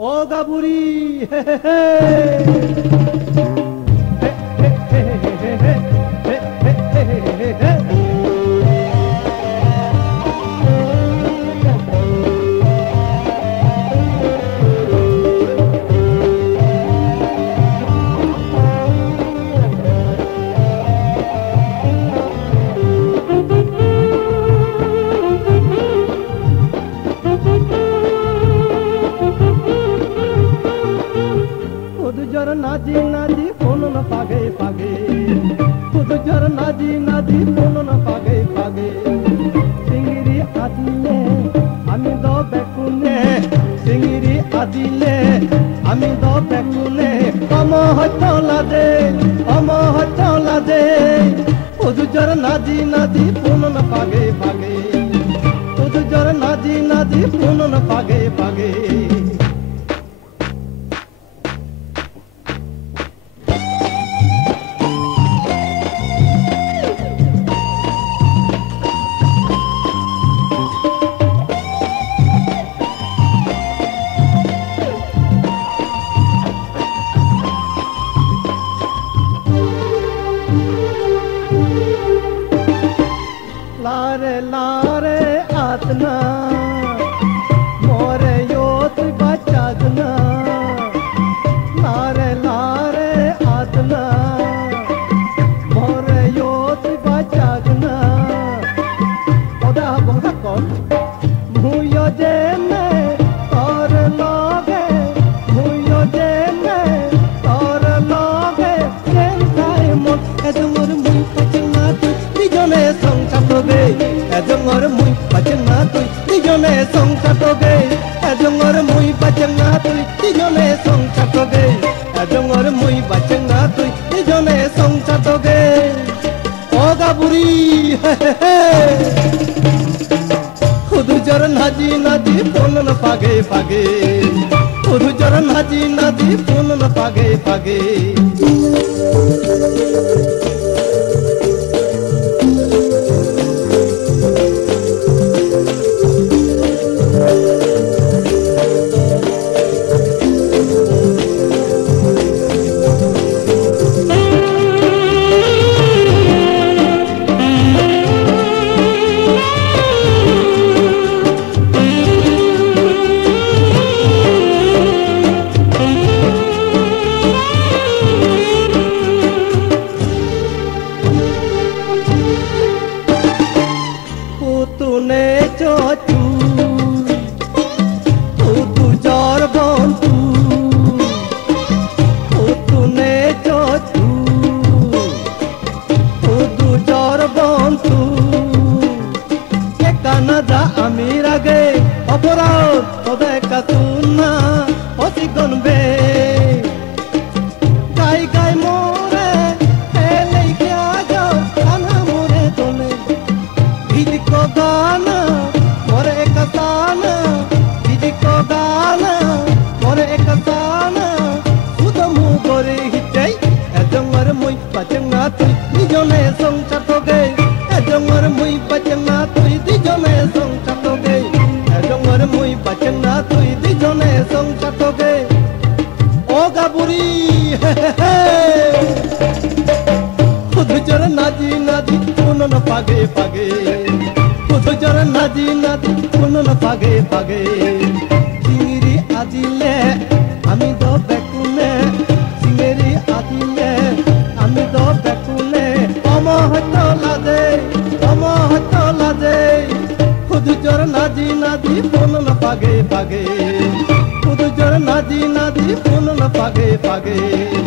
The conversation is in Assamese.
ও গাবুরি হে হে হে নাজি নাজি ফোন না পাগে পাগে খুদ জর নাজি নাজি ফোন না পাগে পাগে সিঙ্গিরি আদিলে আমি দ বেকুনে সিঙ্গিরি আদিলে আমি দ বেকুনে অমহতলা দে খুদ জর নাজি নাজি ফোন না পাগে পাগে খুদ জর নাজি নাজি ফোন না পাগে পাগে लारे लारे आतना मोरे योत बचागना लारे लारे आतना मोरे योत बचागना ओदा बोला कौन भूयो जे में और लोगे भूयो जे में और लोगे सेंसाय मोट एदमर मुई पचना तू निजने संचातोगे एदमर मुई पचना तू निजने संचातोगे एदमर मुई पचना तू निजने संचातोगे एदमर मुई पचना तू निजने संचातोगे ओ गाबुरी हे हे खुद जर नाजी नाजी फोन न पागे पागे खुद जर नाजी नाजी फोन न पागे पागे तूने चोचू तू जर बंतू तूने चोचू तू जर बंतू कानादा आमिर आगे अपराध तदे कातुना अति गनबे गाय गाय मोरे एले क्या जो काना मोरे तोले को गाना मोरे एक ताना दीदी को गाना मोरे एक ताना उदमु गोरे हिटे एजंगर मुई पचंगा तुई निजने संचातोगे एजंगर मुई पचंगा तुई दिजने संचातोगे एजंगर मुई पचंगा तुई दिजने संचातोगे ओ गाबुरी हे हे खुद जर नाजी नाजी कोन न पागे पागे जर नाजी नाजी कोन न पागे पागे सिंगरी आदिले आमी दो बेकुने सिंगरी आदिले आमी दो बेकुने अमहतला दे खुद जर नाजी नाजी कोन न पागे पागे खुद जर नाजी नाजी कोन न पागे पागे